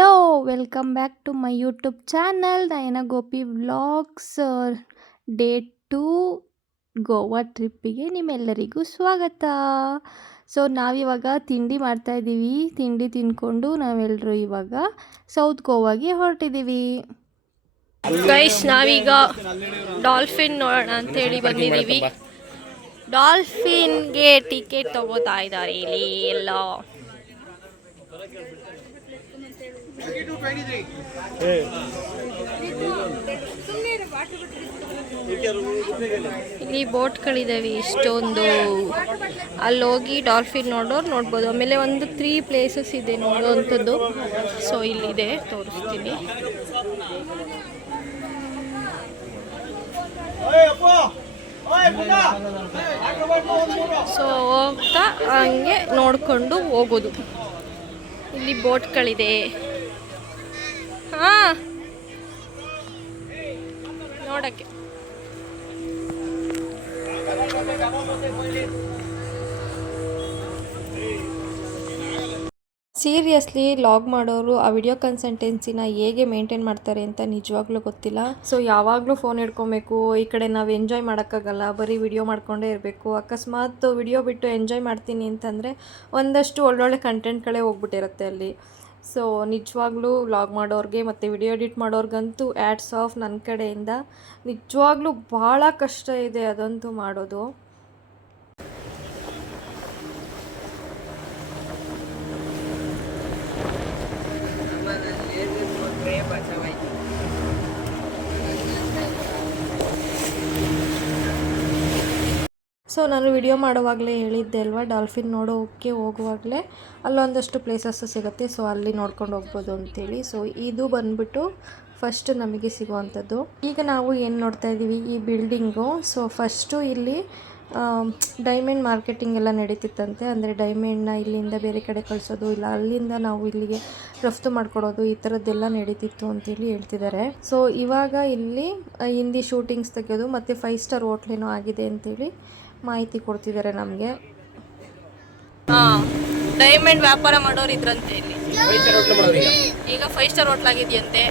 Hello, welcome back to my YouTube channel Nayana Gopi vlogs. Day 2 Goa ಟ್ರಿಪ್ಪಿಗೆ ನಿಮ್ಮೆಲ್ಲರಿಗೂ ಸ್ವಾಗತ. ಸೊ ನಾವಿವಾಗ ತಿಂಡಿ ಮಾಡ್ತಾಯಿದ್ದೀವಿ. ತಿಂಡಿ ತಿಂದ್ಕೊಂಡು ನಾವೆಲ್ಲರೂ ಇವಾಗ ಸೌತ್ ಗೋವಾಗೆ ಹೊರಟಿದ್ದೀವಿ. ಗೈಸ್, ನಾವೀಗ ಡಾಲ್ಫಿನ್ ನೋಡೋಣ ಅಂತೇಳಿ ಬಂದಿದ್ದೀವಿ. ಡಾಲ್ಫಿನ್ಗೆ ಟಿಕೆಟ್ ತಗೋತಾ ಇದ್ದಾರೆ ಇಲ್ಲಿ ಎಲ್ಲ. ಇಲ್ಲಿ ಬೋಟ್ಗಳಿದ್ದಾವೆ ಇಷ್ಟೊಂದು. ಅಲ್ಲಿ ಹೋಗಿ ಡಾಲ್ಫಿನ್ ನೋಡ್ಬೋದು. ಆಮೇಲೆ ಒಂದು 3 ಪ್ಲೇಸಸ್ ಇದೆ ನೋಡೋವಂಥದ್ದು. ಸೊ ಇಲ್ಲಿದೆ, ತೋರಿಸ್ತೀನಿ. ಸೊ ಹೋಗ್ತಾ ಹಂಗೆ ನೋಡಿಕೊಂಡು ಹೋಗೋದು. ಇಲ್ಲಿ ಬೋಟ್ಗಳಿದೆ. ನೋಡಕ್ಕೆ ಸೀರಿಯಸ್ಲಿ ಲಾಗ್ ಮಾಡೋರು ಆ ವಿಡಿಯೋ ಕನ್ಸಿಸ್ಟೆನ್ಸಿನ ಹೇಗೆ ಮೇಂಟೈನ್ ಮಾಡ್ತಾರೆ ಅಂತ ನಿಜವಾಗ್ಲೂ ಗೊತ್ತಿಲ್ಲ. ಸೊ ಯಾವಾಗಲೂ ಫೋನ್ ಹಿಡ್ಕೊಬೇಕು. ಈ ಕಡೆ ನಾವು ಎಂಜಾಯ್ ಮಾಡೋಕ್ಕಾಗಲ್ಲ, ಬರೀ ವಿಡಿಯೋ ಮಾಡ್ಕೊಂಡೇ ಇರಬೇಕು. ಅಕಸ್ಮಾತ್ ವಿಡಿಯೋ ಬಿಟ್ಟು ಎಂಜಾಯ್ ಮಾಡ್ತೀನಿ ಅಂತಂದರೆ ಒಂದಷ್ಟು ಒಳ್ಳೊಳ್ಳೆ ಕಂಟೆಂಟ್ಗಳೇ ಹೋಗ್ಬಿಟ್ಟಿರುತ್ತೆ ಅಲ್ಲಿ. ಸೊ ನಿಜವಾಗ್ಲೂ ವ್ಲಾಗ್ ಮಾಡೋರಿಗೆ ಮತ್ತು ವಿಡಿಯೋ ಎಡಿಟ್ ಮಾಡೋರ್ಗಂತೂ ಆ್ಯಡ್ಸ್ ಆಫ್ ನನ್ನ ಕಡೆಯಿಂದ. ನಿಜವಾಗ್ಲೂ ಭಾಳ ಕಷ್ಟ ಇದೆ ಅದಂತೂ ಮಾಡೋದು. ಸೊ ನಾನು ವಿಡಿಯೋ ಮಾಡುವಾಗಲೇ ಹೇಳಿದ್ದೆ ಅಲ್ವಾ, ಡಾಲ್ಫಿನ್ ನೋಡೋಕ್ಕೆ ಹೋಗುವಾಗಲೇ ಅಲ್ಲೊಂದಷ್ಟು ಪ್ಲೇಸಸ್ಸು ಸಿಗುತ್ತೆ. ಸೊ ಅಲ್ಲಿ ನೋಡ್ಕೊಂಡು ಹೋಗ್ಬೋದು ಅಂತೇಳಿ. ಸೊ ಇದು ಬಂದ್ಬಿಟ್ಟು ಫಸ್ಟ್ ನಮಗೆ ಸಿಗುವಂಥದ್ದು. ಈಗ ನಾವು ಏನು ನೋಡ್ತಾ ಇದ್ದೀವಿ, ಈ ಬಿಲ್ಡಿಂಗು. ಸೊ ಫಸ್ಟು ಇಲ್ಲಿ ಡೈಮಂಡ್ ಮಾರ್ಕೆಟಿಂಗ್ ಎಲ್ಲ ನಡೀತಿತ್ತಂತೆ. ಅಂದರೆ ಡೈಮಂಡ್ನ ಇಲ್ಲಿಂದ ಬೇರೆ ಕಡೆ ಕಳಿಸೋದು, ಇಲ್ಲ ಅಲ್ಲಿಂದ ನಾವು ಇಲ್ಲಿಗೆ ರಫ್ತು ಮಾಡ್ಕೊಡೋದು, ಈ ಥರದ್ದೆಲ್ಲ ನಡೀತಿತ್ತು ಅಂತೇಳಿ ಹೇಳ್ತಿದ್ದಾರೆ. ಸೊ ಇವಾಗ ಇಲ್ಲಿ ಹಿಂದಿ ಶೂಟಿಂಗ್ಸ್ ತೆಗೆಯೋದು ಮತ್ತು 5 ಸ್ಟಾರ್ ಹೋಟ್ಲೇನೋ ಆಗಿದೆ ಅಂತೇಳಿ ಮಾಹಿತಿ ಕೊಡ್ತಿದ್ದಾರೆ ನಮಗೆ. ಡೈಮಂಡ್ ವ್ಯಾಪಾರ ಮಾಡೋರು ಇದ್ರಂತೆ ಇಲ್ಲಿ. ಈಗ 5 ಸ್ಟಾರ್ ಹೋಟ್ಲ್ ಆಗಿದೆಯಂತೆ.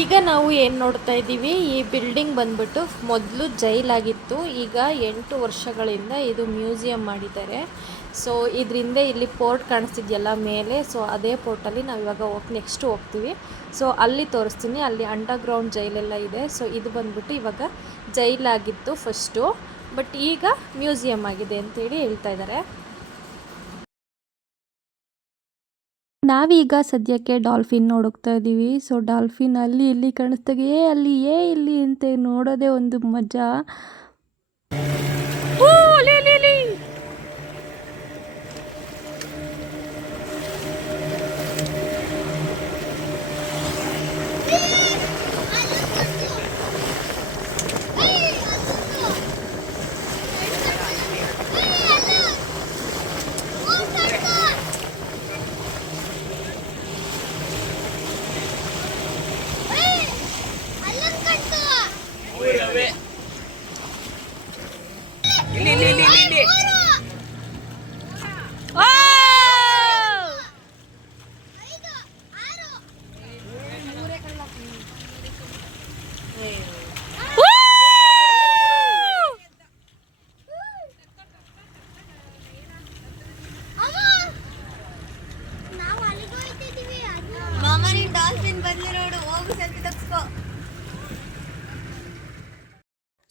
ಈಗ ನಾವು ಏನು ನೋಡ್ತಾ ಇದ್ದೀವಿ, ಈ ಬಿಲ್ಡಿಂಗ್ ಬಂದ್ಬಿಟ್ಟು ಮೊದಲು ಜೈಲಾಗಿತ್ತು. ಈಗ 8 ವರ್ಷಗಳಿಂದ ಇದು ಮ್ಯೂಸಿಯಂ ಮಾಡಿದ್ದಾರೆ. ಸೊ ಇದರಿಂದ ಇಲ್ಲಿ ಪೋರ್ಟ್ ಕಾಣಿಸ್ತಿದೆಯಲ್ಲ ಮೇಲೆ, ಸೊ ಅದೇ ಪೋರ್ಟಲ್ಲಿ ನಾವು ಇವಾಗ ನೆಕ್ಸ್ಟ್ ಹೋಗ್ತೀವಿ. ಸೊ ಅಲ್ಲಿ ತೋರಿಸ್ತೀನಿ. ಅಲ್ಲಿ ಅಂಡರ್ಗ್ರೌಂಡ್ ಜೈಲೆಲ್ಲ ಇದೆ. ಸೊ ಇದು ಬಂದ್ಬಿಟ್ಟು ಇವಾಗ ಜೈಲಾಗಿತ್ತು ಫಸ್ಟು, ಬಟ್ ಈಗ ಮ್ಯೂಸಿಯಂ ಆಗಿದೆ ಅಂತೇಳಿ ಹೇಳ್ತಾ ಇದ್ದಾರೆ. ನಾವೀಗ ಸದ್ಯಕ್ಕೆ ಡಾಲ್ಫಿನ್ ನೋಡೋಗ್ತಾ ಇದ್ದೀವಿ. ಸೊ ಡಾಲ್ಫಿನ್ ಅಲ್ಲಿ ಇಲ್ಲಿ ಕಾಣಿಸ್ತಾಗೆ ಇಲ್ಲಿ ಅಂತ ನೋಡೋದೇ ಒಂದು ಮಜಾ.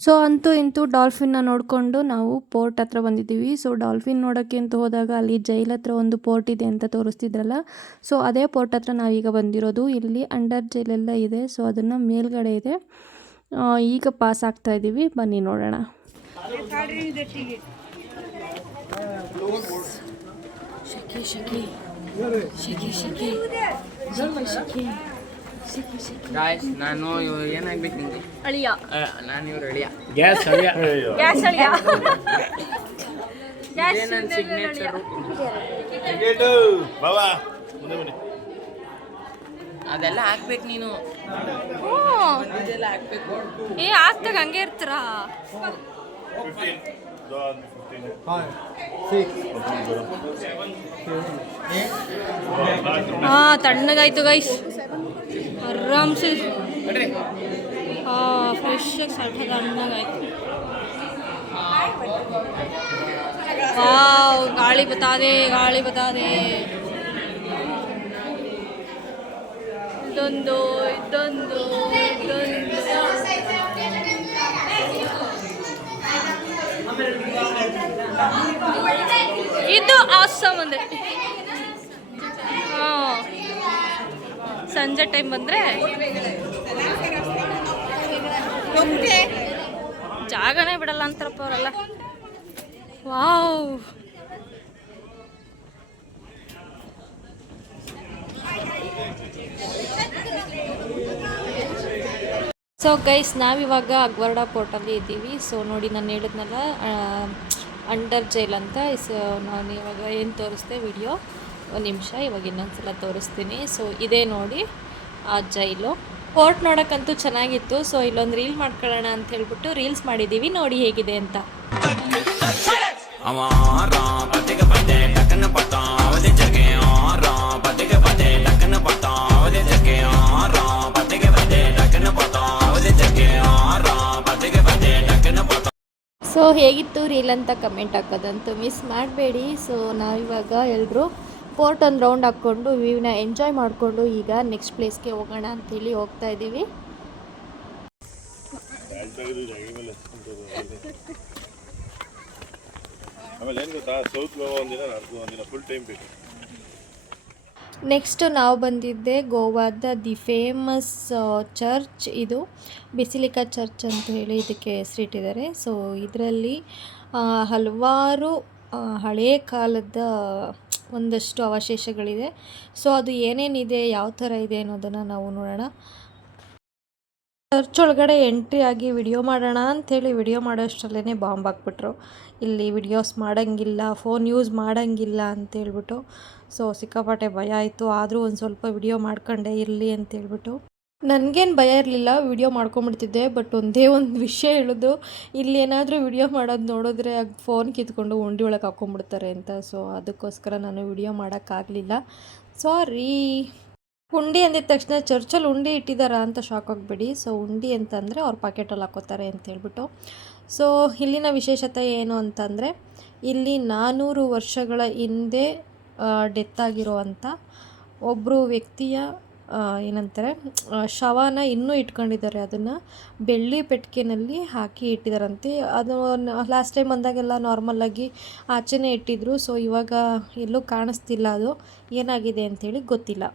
ಸೊ ಅಂತೂ ಇಂತೂ ಡಾಲ್ಫಿನ್ನ ನೋಡಿಕೊಂಡು ನಾವು ಪೋರ್ಟ್ ಹತ್ರ ಬಂದಿದ್ದೀವಿ. ಸೊ ಡಾಲ್ಫಿನ್ ನೋಡೋಕ್ಕೆ ಅಂತ ಹೋದಾಗ ಅಲ್ಲಿ ಜೈಲ್ ಹತ್ರ ಒಂದು ಪೋರ್ಟ್ ಇದೆ ಅಂತ ತೋರಿಸ್ತಿದ್ರಲ್ಲ, ಸೊ ಅದೇ ಪೋರ್ಟ್ ಹತ್ರ ನಾವೀಗ ಬಂದಿರೋದು. ಇಲ್ಲಿ ಅಂಡರ್ ಜೈಲೆಲ್ಲ ಇದೆ. ಸೊ ಅದನ್ನು ಮೇಲ್ಗಡೆ ಇದೆ. ಈಗ ಪಾಸ್ ಆಗ್ತಾ ಇದ್ದೀವಿ, ಬನ್ನಿ ನೋಡೋಣ. ಗಾಯ್ಸ್, ನಾನು ಏನಾಗ್ಬೇಕು ನಿಮಗೆ? ಅಳಿಯ. ನಾನು ಇವ್ರು ಅಳಿಯ. ಗ್ಯಾಸ್ ಅಳಿಯ. ಇದೇ ನನ್ನ ಸಿಗ್ನೇಚರು. ಅದೆಲ್ಲ ಹಾಕ್ಬೇಕು ನೀನು. ಹಾಕ್ಬೇಕು. ಆಗ್ತಾಗ ಹಂಗೆ ಇರ್ತೀರಾ? ಹಾಂ ತಣ್ಣಗಾಯ್ತು ಗೈಸ್, ಆರಾಮ್ಸೆ ಫ್ರೆಶ್ ಸ್ವಲ್ಪ ತಣ್ಣಗಾಯ್ತು. ವಾವ್, ಗಾಳಿ ಬತ್ತಾದೆ. ಇದೊಂದು ಇದು ಆಸಮ್ ಅಂದ್ರೆ ಸಂಜೆ ಟೈಮ್ ಬಂದರೆ ಜಾಗನೇ ಬಿಡಲ್ಲ ಅಂತಾರಪ್ಪ ಅವರೆಲ್ಲ. ವಾವ್, ಸೊ ಗೈಸ್ ನಾವಿವಾಗ ಅಗ್ವರ್ಡ ಪೋರ್ಟಲ್ಲಿ ಇದ್ದೀವಿ. ಸೊ ನೋಡಿ, ನಾನು ಹೇಳಿದ್ನಲ್ಲ ಅಂಡರ್ ಜೈಲ್ ಅಂತ. ಸೊ ನಾನು ಇವಾಗ ಏನು ತೋರಿಸ್ದೆ ವಿಡಿಯೋ, ಒಂದು ನಿಮಿಷ ಇವಾಗ ಇನ್ನೊಂದ್ಸಲ ತೋರಿಸ್ತೀನಿ. ಸೊ ಇದೇ ನೋಡಿ ಆ ಜೈಲು. ಪೋರ್ಟ್ ನೋಡೋಕ್ಕಂತೂ ಚೆನ್ನಾಗಿತ್ತು. ಸೊ ಇಲ್ಲೊಂದು ರೀಲ್ ಮಾಡ್ಕೊಳ್ಳೋಣ ಅಂತ ಹೇಳ್ಬಿಟ್ಟು ರೀಲ್ಸ್ ಮಾಡಿದ್ದೀವಿ, ನೋಡಿ ಹೇಗಿದೆ ಅಂತ. ಸೊ ಹೇಗಿತ್ತು ರೀಲ್ ಅಂತ ಕಮೆಂಟ್ ಹಾಕೋದಂತೂ ಮಿಸ್ ಮಾಡಬೇಡಿ. ಸೊ ನಾವಿವಾಗ ಎಲ್ಲರೂ ಪೋರ್ಟ್ ಒಂದು ರೌಂಡ್ ಹಾಕ್ಕೊಂಡು ವ್ಯೂನ ಎಂಜಾಯ್ ಮಾಡಿಕೊಂಡು ಈಗ ನೆಕ್ಸ್ಟ್ ಪ್ಲೇಸ್ಗೆ ಹೋಗೋಣ ಅಂತೇಳಿ ಹೋಗ್ತಾ ಇದ್ದೀವಿ. ನೆಕ್ಸ್ಟ್ ನಾವು ಬಂದಿದ್ದೆ ಗೋವಾದ ದಿ ಫೇಮಸ್ ಚರ್ಚ್. ಇದು ಬೆಸಿಲಿಕಾ ಚರ್ಚ್ ಅಂತ ಹೇಳಿ ಇದಕ್ಕೆ ಹೆಸರಿಟ್ಟಿದ್ದಾರೆ. ಸೊ ಇದರಲ್ಲಿ ಹಲವಾರು ಹಳೆಯ ಕಾಲದ ಒಂದಷ್ಟು ಅವಶೇಷಗಳಿದೆ. ಸೊ ಅದು ಏನೇನಿದೆ, ಯಾವ ಥರ ಇದೆ ಅನ್ನೋದನ್ನು ನಾವು ನೋಡೋಣ. ಚರ್ಚ್ ಒಳಗಡೆ ಎಂಟ್ರಿ ಆಗಿ ವಿಡಿಯೋ ಮಾಡೋಣ ಅಂಥೇಳಿ ವಿಡಿಯೋ ಮಾಡೋಷ್ಟರಲ್ಲೇ ಬಾಂಬ್ ಹಾಕ್ಬಿಟ್ರು. ಇಲ್ಲಿ ವಿಡಿಯೋಸ್ ಮಾಡೋಂಗಿಲ್ಲ, ಫೋನ್ ಯೂಸ್ ಮಾಡೋಂಗಿಲ್ಲ ಅಂತೇಳ್ಬಿಟ್ಟು. ಸೊ ಸಿಕ್ಕಾಪಟ್ಟೆ ಭಯ ಆಯಿತು. ಆದರೂ ಒಂದು ಸ್ವಲ್ಪ ವಿಡಿಯೋ ಮಾಡ್ಕೊಂಡೆ ಇರಲಿ ಅಂತೇಳ್ಬಿಟ್ಟು. ನನಗೇನು ಭಯ ಇರಲಿಲ್ಲ, ವಿಡಿಯೋ ಮಾಡ್ಕೊಂಬಿಡ್ತಿದ್ದೆ. ಬಟ್ ಒಂದೇ ಒಂದು ವಿಷಯ ಹೇಳೋದು, ಇಲ್ಲಿ ಏನಾದರೂ ವಿಡಿಯೋ ಮಾಡೋದು ನೋಡಿದ್ರೆ ಫೋನ್ ಕಿತ್ಕೊಂಡು ಉಂಡಿ ಒಳಗೆ ಹಾಕ್ಕೊಂಬಿಡ್ತಾರೆ ಅಂತ. ಸೊ ಅದಕ್ಕೋಸ್ಕರ ನಾನು ವಿಡಿಯೋ ಮಾಡೋಕ್ಕಾಗಲಿಲ್ಲ, ಸಾರಿ. ಉಂಡಿ ಅಂದಿದ ತಕ್ಷಣ ಚರ್ಚಲ್ಲಿ ಉಂಡಿ ಇಟ್ಟಿದ್ದಾರಾ ಅಂತ ಶಾಕ್ ಆಗಬೇಡಿ. ಸೊ ಉಂಡಿ ಅಂತಂದರೆ ಅವ್ರ ಪಾಕೆಟಲ್ಲಿ ಹಾಕೋತಾರೆ ಅಂತೇಳ್ಬಿಟ್ಟು. ಸೊ ಇಲ್ಲಿನ ವಿಶೇಷತೆ ಏನು ಅಂತಂದರೆ, ಇಲ್ಲಿ 400 ವರ್ಷಗಳ ಹಿಂದೆ ಡೆತ್ ಆಗಿರೋವಂಥ ಒಬ್ಬರು ವ್ಯಕ್ತಿಯ ಏನಂತಾರೆ ಶವನ ಇನ್ನೂ ಇಟ್ಕೊಂಡಿದ್ದಾರೆ. ಅದನ್ನು ಬೆಳ್ಳಿ ಪೆಟ್ಟಿಗೆನಲ್ಲಿ ಹಾಕಿ ಇಟ್ಟಿದ್ದಾರಂತೆ. ಅದು ಲಾಸ್ಟ್ ಟೈಮ್ ಬಂದಾಗೆಲ್ಲ ನಾರ್ಮಲಾಗಿ ಆಚೆನೇ ಇಟ್ಟಿದ್ರು. ಸೊ ಇವಾಗ ಎಲ್ಲೂ ಕಾಣಿಸ್ತಿಲ್ಲ, ಅದು ಏನಾಗಿದೆ ಅಂಥೇಳಿ ಗೊತ್ತಿಲ್ಲ.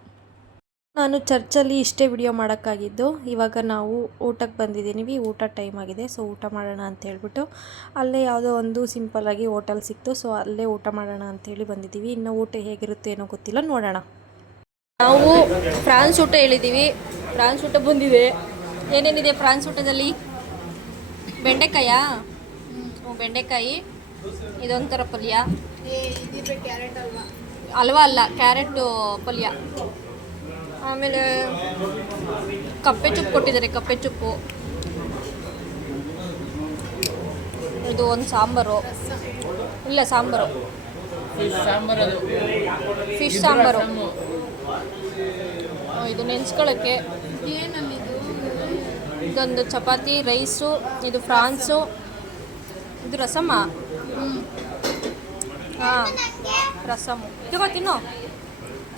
ನಾನು ಚರ್ಚಲ್ಲಿ ಇಷ್ಟೇ ವಿಡಿಯೋ ಮಾಡೋಕ್ಕಾಗಿದ್ದು. ಇವಾಗ ನಾವು ಊಟಕ್ಕೆ ಬಂದಿದ್ದೀವಿ, ಊಟ ಟೈಮ್ ಆಗಿದೆ. ಸೊ ಊಟ ಮಾಡೋಣ ಅಂತ ಹೇಳ್ಬಿಟ್ಟು ಅಲ್ಲೇ ಯಾವುದೋ ಒಂದು ಸಿಂಪಲ್ಲಾಗಿ ಹೋಟೆಲ್ ಸಿಕ್ತು. ಸೊ ಅಲ್ಲೇ ಊಟ ಮಾಡೋಣ ಅಂಥೇಳಿ ಬಂದಿದ್ದೀವಿ. ಇನ್ನು ಊಟ ಹೇಗಿರುತ್ತೆ ಏನೋ ಗೊತ್ತಿಲ್ಲ, ನೋಡೋಣ. ನಾವು ಫ್ರಾನ್ಸ್ ಊಟ ಹೇಳಿದ್ದೀವಿ, ಫ್ರಾನ್ಸ್ ಊಟ ಬಂದಿದೆ. ಏನೇನಿದೆ ಫ್ರಾನ್ಸ್ ಊಟದಲ್ಲಿ? ಬೆಂಡೆಕಾಯಾ? ಬೆಂಡೆಕಾಯಿ, ಇದೊಂಥರ ಪಲ್ಯ. ಹಲ್ವಾ ಅಲ್ಲ, ಕ್ಯಾರೆಟು ಪಲ್ಯ. ಆಮೇಲೆ ಕಪ್ಪೆ ಚುಪ್ಪು ಕೊಟ್ಟಿದ್ದಾರೆ, ಕಪ್ಪೆ ಚುಪ್ಪು. ಇದು ಒಂದು ಸಾಂಬಾರು, ಇಲ್ಲ ಸಾಂಬಾರು, ಫಿಶ್ ಸಾಂಬಾರು. ಇದು ನೆನೆಸ್ಕೊಳ್ಳೋಕ್ಕೆ. ಇದೊಂದು ಚಪಾತಿ, ರೈಸು, ಇದು ಫ್ರಾನ್ಸು, ಇದು ರಸಮ್ಮ. ಹಾಂ, ರಸಮ್ಮು. ಇದು ತಿನ್ನು,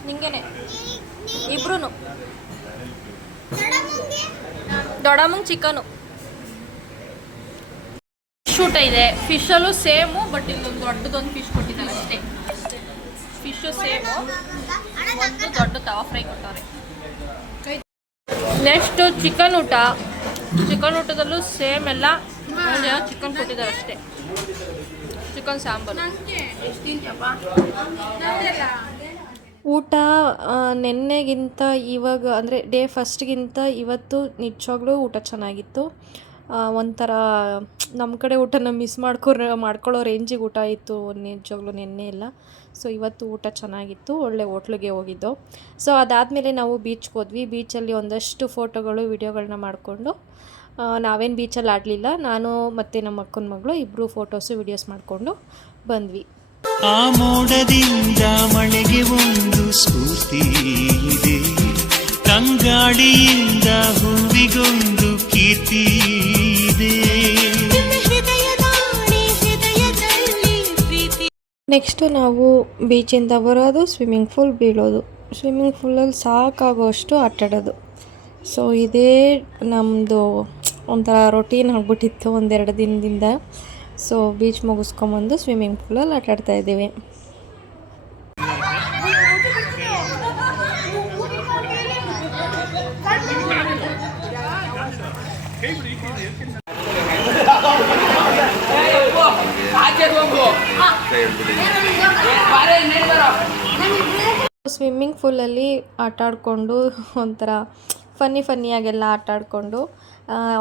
ನಿಂಗೇನೆ ಇಬ್ರು. ದೊಡ್ಡಮ್ಮಂಗೆ ಚಿಕನು. ಫಿಶ್ ಊಟ ಇದೆ. ಫಿಶಲ್ಲೂ ಸೇಮು, ಬಟ್ ಇಲ್ಲೊಂದು ದೊಡ್ಡದೊಂದು ಫಿಶ್ ಕೊಟ್ಟಿದ್ದಾರೆ ಅಷ್ಟೇ. ಫಿಶು ಸೇಮು, ಒಂದು ದೊಡ್ಡ ತವಾ ಫ್ರೈ ಕೊಟ್ಟವ್ರೆ. ನೆಕ್ಸ್ಟು ಚಿಕನ್ ಊಟ. ಚಿಕನ್ ಊಟದಲ್ಲೂ ಸೇಮ್ ಎಲ್ಲ ಚಿಕನ್ ಕೊಟ್ಟಿದ್ದಾರೆ ಅಷ್ಟೇ. ಚಿಕನ್ ಸಾಂಬಾರು. ಊಟ ನೆನ್ನೆಗಿಂತ ಇವಾಗ ಅಂದರೆ ಡೇ ಫಸ್ಟ್ಗಿಂತ ಇವತ್ತು ನಿಜವಾಗ್ಲೂ ಊಟ ಚೆನ್ನಾಗಿತ್ತು. ಒಂಥರ ನಮ್ಮ ಕಡೆ ಊಟನ ಮಿಸ್ ಮಾಡ್ಕೊಳ್ಳೋ ರೇಂಜಿಗೆ ಊಟ ಇತ್ತು ನಿಜವಾಗ್ಲೂ ನೆನ್ನೆ ಎಲ್ಲ. ಸೊ ಇವತ್ತು ಊಟ ಚೆನ್ನಾಗಿತ್ತು, ಒಳ್ಳೆ ಹೋಟ್ಲಿಗೆ ಹೋಗಿದ್ದು. ಸೊ ಅದಾದಮೇಲೆ ನಾವು ಬೀಚ್ಗೆ ಹೋದ್ವಿ. ಬೀಚಲ್ಲಿ ಒಂದಷ್ಟು ಫೋಟೋಗಳು ವಿಡಿಯೋಗಳನ್ನ ಮಾಡಿಕೊಂಡು ನಾವೇನು ಬೀಚಲ್ಲಿ ಆಡಲಿಲ್ಲ. ನಾನು ಮತ್ತು ನಮ್ಮ ಅಕ್ಕನ ಮಗಳು ಇಬ್ಬರು ಫೋಟೋಸು ವಿಡಿಯೋಸ್ ಮಾಡಿಕೊಂಡು ಬಂದ್ವಿ. ಆ ಮೋಡದಿಂದ ಮಳೆಗೆ ಒಂದು ಸ್ಫೂರ್ತಿ ಇದೆ, ತಂಗಾಳಿಯಿಂದ ಹೂವಿಗೊಂದು ಕೀರ್ತಿ ಇದೆ. ನೆಕ್ಸ್ಟು ನಾವು ಬೀಚಿಂದ ಬರೋದು, ಸ್ವಿಮ್ಮಿಂಗ್ ಪೂಲ್ ಬೀಳೋದು, ಸ್ವಿಮ್ಮಿಂಗ್ ಪೂಲಲ್ಲಿ ಸಾಕಾಗೋಷ್ಟು ಆಟಾಡೋದು. ಸೊ ಇದೇ ನಮ್ಮದು ಒಂಥರ ರೊಟೀನ್ ಆಗಿಬಿಟ್ಟಿತ್ತು 1-2 ದಿನದಿಂದ. ಸೊ ಬೀಚ್ ಮುಗಿಸ್ಕೊಂಬಂದು ಸ್ವಿಮ್ಮಿಂಗ್ ಪೂಲಲ್ಲಿ ಆಟಾಡ್ತಾ ಇದ್ದೀವಿ. ಸ್ವಿಮ್ಮಿಂಗ್ ಪೂಲಲ್ಲಿ ಆಟಾಡಿಕೊಂಡು ಒಂಥರ ಫನ್ನಿಯಾಗೆಲ್ಲ ಆಟಾಡಿಕೊಂಡು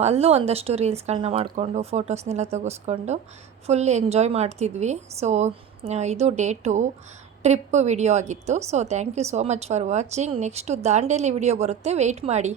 ಅಲ್ಲೂ ಒಂದಷ್ಟು ರೀಲ್ಸ್ಗಳನ್ನ ಮಾಡಿಕೊಂಡು ಫೋಟೋಸ್ನೆಲ್ಲ ತೆಗೆಸ್ಕೊಂಡು ಫುಲ್ ಎಂಜಾಯ್ ಮಾಡ್ತಿದ್ವಿ. ಸೊ ಇದು ಡೇ 2 ಟ್ರಿಪ್ ವಿಡಿಯೋ ಆಗಿತ್ತು. So thank you so much for watching. Next Dandeli video ಬರುತ್ತೆ, ವೆಯ್ಟ್ ಮಾಡಿ.